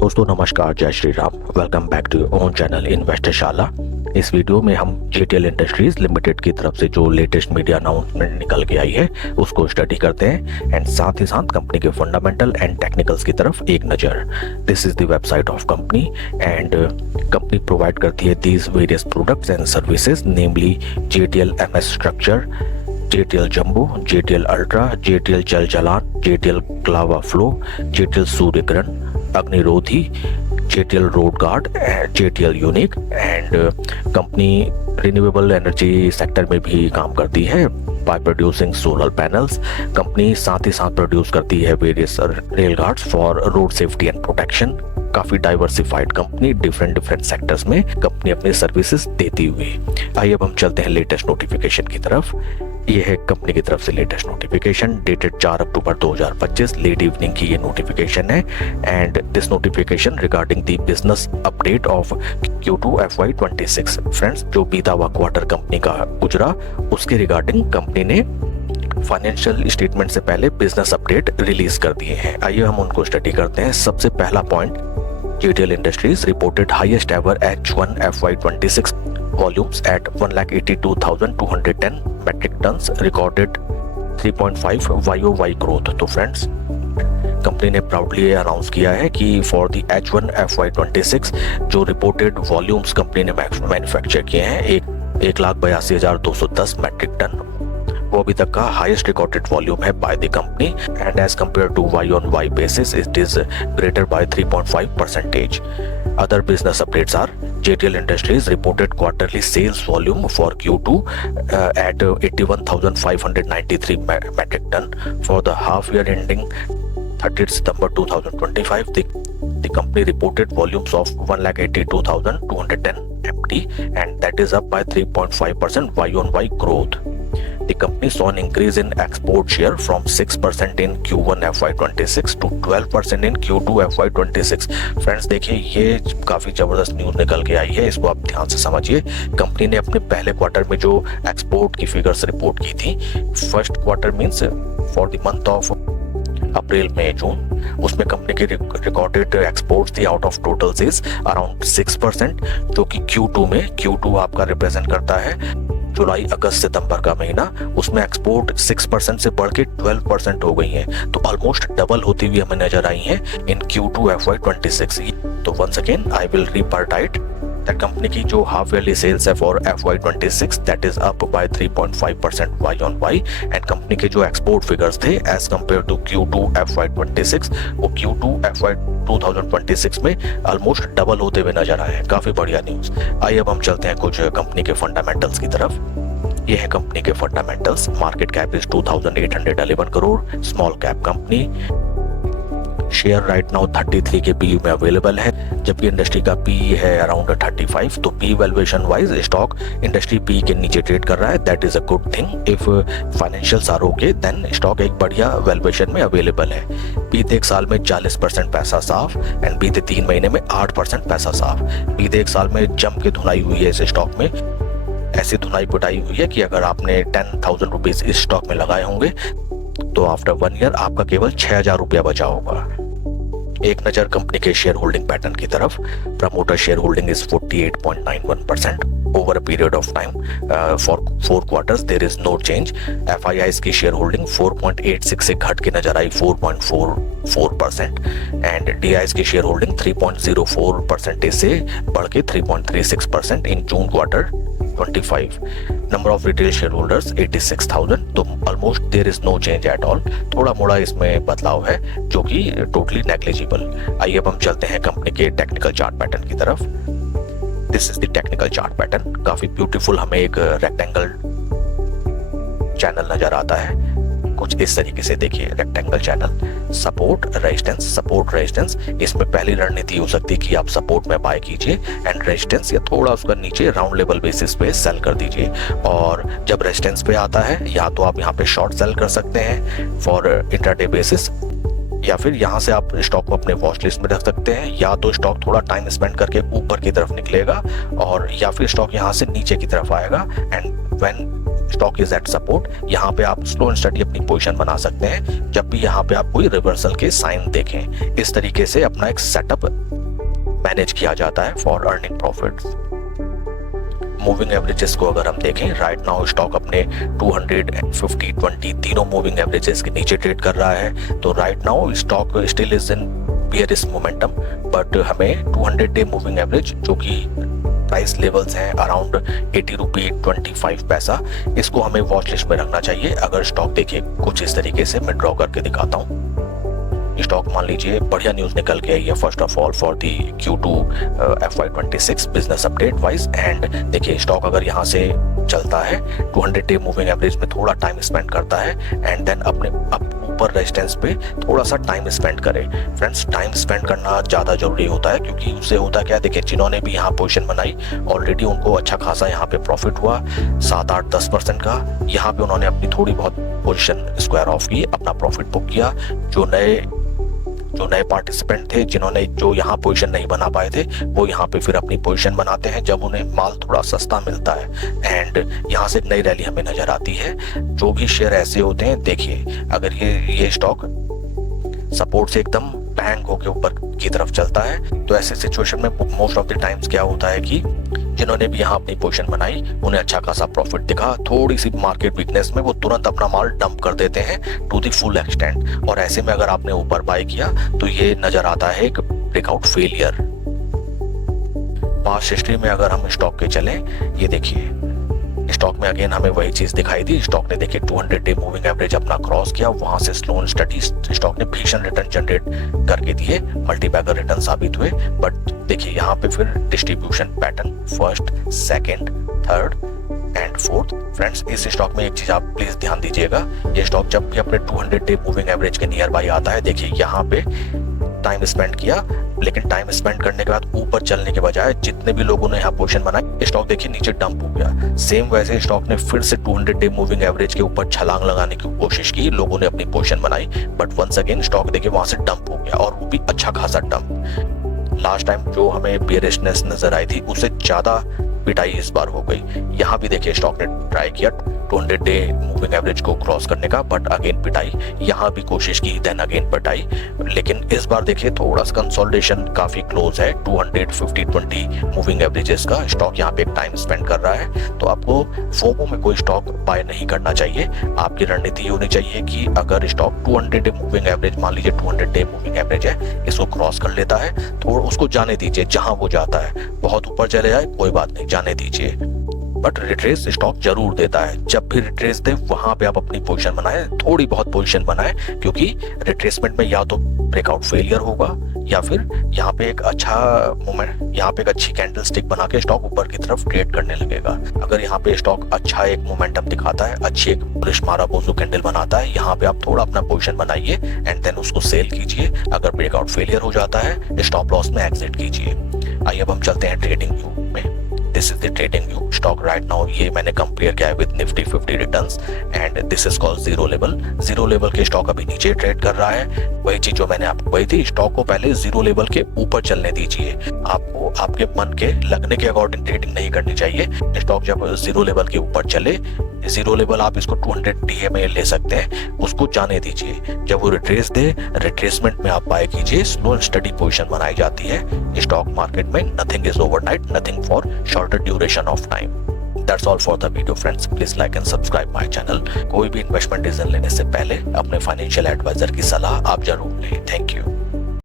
दोस्तों नमस्कार, जय Shri Ram. Welcome back to own channel investor Shala. इस वीडियो में हम जेटीएल इंडस्ट्रीज लिमिटेड की तरफ से जो लेटेस्ट मीडिया अनाउंसमेंट निकल के आई है उसको स्टडी करते हैं एंड साथ ही साथ कंपनी के फंडामेंटल एंड टेक्निकल्स की तरफ एक नज़र। This is the website of company and company provide करती है these various products and services, namely JTL MS structure, JTL jumbo, JTL ultra, JTL जल जलान, जेटीएल क्लावा फ्लो, जेटीएल सूर्य किरण अग्निरोधी, JTL road guard, JTL unique and company renewable energy sector में भी काम करती है by producing solar panels. Company साथ ही साथ प्रोड्यूस करती है various rail guards for road safety and protection. काफी डाइवर्सिफाइड कंपनी, डिफरेंट सेक्टर्स में कंपनी अपनी सर्विसेज देती हुई। आइए अब हम चलते हैं लेटेस्ट नोटिफिकेशन की तरफ। ये है कंपनी की तरफ से लेटेस्ट नोटिफिकेशन डेटेड 4 अक्टूबर 2025, लेट इवनिंग की ये नोटिफिकेशन है and this notification regarding the business update of Q2 FY26। Friends, जो बीता हुआ क्वार्टर कंपनी का गुजरा उसके रिगार्डिंग कंपनी ने फाइनेंशियल स्टेटमेंट से पहले बिजनेस अपडेट रिलीज कर दिए हैं। आइए हम उनको स्टडी करते हैं। सबसे पहला point, JTL industries reported highest ever H1 FY26 volumes at 1,82,210 metric tons, recorded 3.5 YOY growth। तो फ्रेंड्स, कंपनी ने प्राउडली अनाउंस किया है कि फॉर द H1 FY26 जो रिपोर्टेड वॉल्यूम्स कंपनी ने मैन्युफैक्चर किए हैं 1,82,210 मैट्रिक टन, वो अभी तक का हाईएस्ट रिकॉर्डेड वॉल्यूम है by the company and as compare to Y-on-Y basis it is greater by 3.5%. Other business updates are JTL Industries reported quarterly sales volume for Q2 at 81,593 metric ton. For the half year ending 30th September 2025, the company reported volumes of 1,82,210 MT and that is up by 3.5% Y-on-Y growth. The company saw an increase in export share from 6% in Q1 FY26 to 12% in Q2 FY26। Friends देखिए, ये काफ़ी ज़बरदस्त news निकल के आई है, इसको आप ध्यान से समझिए। कंपनी ने अपने पहले क्वार्टर में जो एक्सपोर्ट की फिगर्स रिपोर्ट की थी, first quarter means for the month of April May June, उसमें कंपनी की रिकॉर्डेड एक्सपोर्ट्स थी out of total sales around 6%, जो कि Q2 आपका रिप्रेजेंट करता है जुलाई अगस्त सितंबर का महीना, उसमें एक्सपोर्ट 6% से बढ़ के 12% हो गई हैं, तो ऑलमोस्ट डबल होती हुई हमें नजर आई हैं इन Q2 FY26। तो once again I will reiterate that company की जो हाफ ईयरली सेल्स है for FY26 that is up by 3.5% Y-on-Y and company के जो एक्सपोर्ट फिगर्स थे as compare to Q2 FY26 वो Q2 FY 2026 में ऑलमोस्ट डबल होते हुए नजर आए हैं। काफी बढ़िया न्यूज। आइए अब हम चलते हैं कुछ कंपनी के फंडामेंटल्स की तरफ। ये है कंपनी के fundamentals. Market cap is 2,811 crore, small cap company, share right now 33 के पी में अवेलेबल है, जबकि इंडस्ट्री का पी है अराउंड 35। तो P valuation wise stock industry P के नीचे ट्रेड कर रहा है, that is a good thing. If financials are okay then stock एक बढ़िया वैल्यूएशन में अवेलेबल है। बीते एक साल में 40% पैसा साफ एंड बीते 3 महीने में 8% पैसा साफ। बीते एक साल में जम के धुनाई हुई है इस स्टॉक में, ऐसी धुनाई पिटाई हुई है कि अगर आपने 10,000 रुपीज इस स्टॉक में लगाए होंगे तो आफ्टर 1 ईयर आपका केवल 6,000 रुपया बचा होगा। एक नजर कंपनी के शेयर होल्डिंग पैटर्न की तरफ। Promoter share holding is 48.91% over a period of time for 4 quarters there is no change. FIIs की शेयर होल्डिंग 4.86 से घट के नजर आई 4.44% एंड DIs की शेयर होल्डिंग 3.04% से बढ़ के 3.36% in June quarter 25। Number of retail share holders 86,000, तो almost there is no change at all. थोड़ा मोड़ा इसमें बदलाव है जो कि टोटली नेग्लिजिबल। आइए अब हम चलते हैं कंपनी के टेक्निकल चार्ट पैटर्न की तरफ। This is the technical chart pattern. काफी ब्यूटीफुल हमें एक रेक्टेंगल चैनल नजर आता है, कुछ इस तरीके से देखिए रेक्टेंगल चैनल, सपोर्ट रेजिस्टेंस। इसमें पहली रणनीति हो सकती है कि आप सपोर्ट में बाय कीजिए एंड रेजिस्टेंस या थोड़ा उसका नीचे राउंड लेवल बेसिस पे सेल कर दीजिए, और जब रेजिस्टेंस पे आता है या तो आप यहाँ पे शॉर्ट सेल कर सकते हैं फॉर इंट्राडे बेसिस, या फिर यहाँ से आप स्टॉक को अपने वॉच लिस्ट में रख सकते हैं, या तो स्टॉक थोड़ा टाइम स्पेंड करके ऊपर की तरफ निकलेगा और या फिर स्टॉक यहाँ से नीचे की तरफ आएगा and when stock is eight support, यहाँ पे आप स्लो एंड स्टडी अपनी पोजीशन बना सकते हैं जब भी यहाँ पे आप कोई रिवर्सल के साइन देखें। इस तरीके से अपना एक सेटअप मैनेज किया जाता है for earning profits. Moving averages को अगर हम देखें, राइट नाउ स्टॉक अपने 250, 20 तीनों मूविंग एवरेजेस के नीचे ट्रेड कर रहा है। तो right now stock still is in bearish momentum, but हमें 200 डे मूविंग एवरेज जो कि प्राइस लेवल्स हैं अराउंड 80 रुपये 25 पैसा, इसको हमें वॉच लिस्ट में रखना चाहिए। अगर स्टॉक देखिए कुछ इस तरीके से मैं ड्रॉ करके दिखाता हूँ। स्टॉक मान लीजिए बढ़िया न्यूज निकल के आई है first of all for the Q2 FY26 business update wise, and देखिए स्टॉक अगर यहाँ से चलता है 200 डे मूविंग एवरेज में थोड़ा टाइम स्पेंड करता है एंड देन अपने ऊपर रेजिस्टेंस पे थोड़ा सा टाइम स्पेंड करे। फ्रेंड्स, टाइम स्पेंड करना ज़्यादा जरूरी होता है क्योंकि उससे होता क्या, देखिए जिन्होंने भी यहाँ पोजीशन बनाई ऑलरेडी उनको अच्छा खासा यहाँ पे प्रॉफिट हुआ 7-8-10% का। यहाँ पे उन्होंने अपनी थोड़ी बहुत पोजीशन स्क्वायर ऑफ की, अपना प्रॉफिट बुक किया। जो नए पार्टिसिपेंट थे जिन्होंने जो यहाँ पोजीशन नहीं बना पाए थे वो यहाँ पे फिर अपनी पोजीशन बनाते हैं जब उन्हें माल थोड़ा सस्ता मिलता है एंड यहाँ से एक नई रैली हमें नजर आती है। जो भी शेयर ऐसे होते हैं, देखिए अगर ये स्टॉक सपोर्ट से एकदम बैंग होके ऊपर की तरफ चलता है तो ऐसे सिचुएशन में मोस्ट ऑफ द टाइम्स क्या होता है कि जिन्होंने भी यहाँ अपनी पोजीशन बनाई उन्हें अच्छा खासा प्रॉफिट दिखा, थोड़ी सी मार्केट वीकनेस में वो तुरंत अपना माल डंप कर देते हैं टू द फुल एक्सटेंट। और ऐसे में अगर आपने ऊपर बाय किया तो ये नजर आता है एक ब्रेकआउट फेलियर। पास्ट हिस्ट्री में अगर हम स्टॉक के चलें, ये देखिए स्टॉक में अगेन हमें वही चीज दिखाई दी। स्टॉक ने देखिए 200 डे मूविंग एवरेज अपना क्रॉस किया, वहां से स्लो एंड स्टडी स्टॉक ने भीषण रिटर्न जनरेट करके दिए, मल्टीबैगर रिटर्न साबित हुए। बट देखिए यहाँ पे फिर distribution pattern first, second, third and fourth. Friends, इस स्टॉक में एक चीज आप प्लीज ध्यान दीजिएगा, ये स्टॉक जब भी अपने 200 डे मूविंग एवरेज के नियर बाई आता है, देखिए यहाँ पे टाइम स्पेंड किया, लेकिन टाइम स्पेंड करने के बाद ऊपर चलने के बजाय जितने भी लोगों ने यहाँ पोजीशन बनाई, स्टॉक देखिए नीचे डंप हो गया। सेम वैसे स्टॉक ने फिर से 200 डे मूविंग एवरेज के ऊपर छलांग लगाने की कोशिश की, लोगों ने अपनी पोजीशन बनाई, बट वंस अगेन स्टॉक देखिए वहां से डंप हो गया और वो भी अच्छा खासा डंप। लास्ट टाइम जो हमें बेयरिशनेस नजर आई थी उससे ज्यादा पिटाई इस बार हो गई। यहाँ भी देखिए स्टॉक ने ट्राई किया 200 डे मूविंग एवरेज को क्रॉस करने का, बट अगेन पिटाई, यहाँ भी कोशिश की देन अगेन पिटाई। लेकिन इस बार देखिए थोड़ा सा कंसोलिडेशन काफी क्लोज है 250-20 मूविंग एवरेजेस का। स्टॉक यहाँ पे एक टाइम स्पेंड कर रहा है, तो आपको फोमो में कोई स्टॉक बाय नहीं करना चाहिए। आपकी रणनीति ये होनी चाहिए कि अगर स्टॉक 200 डे मूविंग एवरेज, मान लीजिए 200 डे मूविंग एवरेज है, इसको क्रॉस कर लेता है तो उसको जाने दीजिए जहां वो जाता है। बहुत ऊपर चले जाए कोई बात नहीं, जाने दीजिए, बट रिट्रेस स्टॉक जरूर देता है। जब भी रिट्रेस दे वहां पे आप अपनी पोजीशन बनाए, थोड़ी बहुत पोजीशन बनाए, क्योंकि रिट्रेसमेंट में या तो ब्रेकआउट फेलियर होगा या फिर यहाँ पे एक अच्छा मोमेंट, यहाँ पे एक अच्छी कैंडल स्टिक बना के स्टॉक ऊपर की तरफ ट्रेड करने लगेगा। अगर यहाँ पे स्टॉक अच्छा एक मोमेंटम दिखाता है, अच्छी एक बुलिश माराबोजू कैंडल बनाता है, यहाँ पे आप थोड़ा अपना पोजीशन बनाइए एंड देन उसको सेल कीजिए। अगर ब्रेकआउट फेलियर हो जाता है स्टॉप लॉस में एग्जिट कीजिए। आइए अब हम चलते हैं ट्रेडिंग व्यू में। This is the trading view. Stock right now ये मैंने कंपेयर किया है with Nifty 50 returns and this is called zero level. Zero level के स्टॉक अभी नीचे ट्रेड कर रहा है। वही चीज जो मैंने आपको कही थी, स्टॉक को पहले जीरो लेवल के ऊपर चलने दीजिए। आपको आपके मन के लगने के अकॉर्डिंग ट्रेडिंग नहीं करनी चाहिए। स्टॉक जब जीरो लेवल के ऊपर चले, जीरो लेवल आप इसको 200 DA में ले सकते हैं, उसको जाने दीजिए। जब वो रिट्रेस दे, रिट्रेसमेंट में आप बाय कीजिए। स्लो एंड स्टडी पोजीशन बनाई जाती है स्टॉक मार्केट में। Nothing is overnight, nothing for shorter duration of time. That's all for the video friends. Please like and subscribe my channel. कोई भी इन्वेस्टमेंट डिसीजन लेने से पहले अपने फाइनेंशियल एडवाइजर की सलाह आप जरूर लें। Thank you.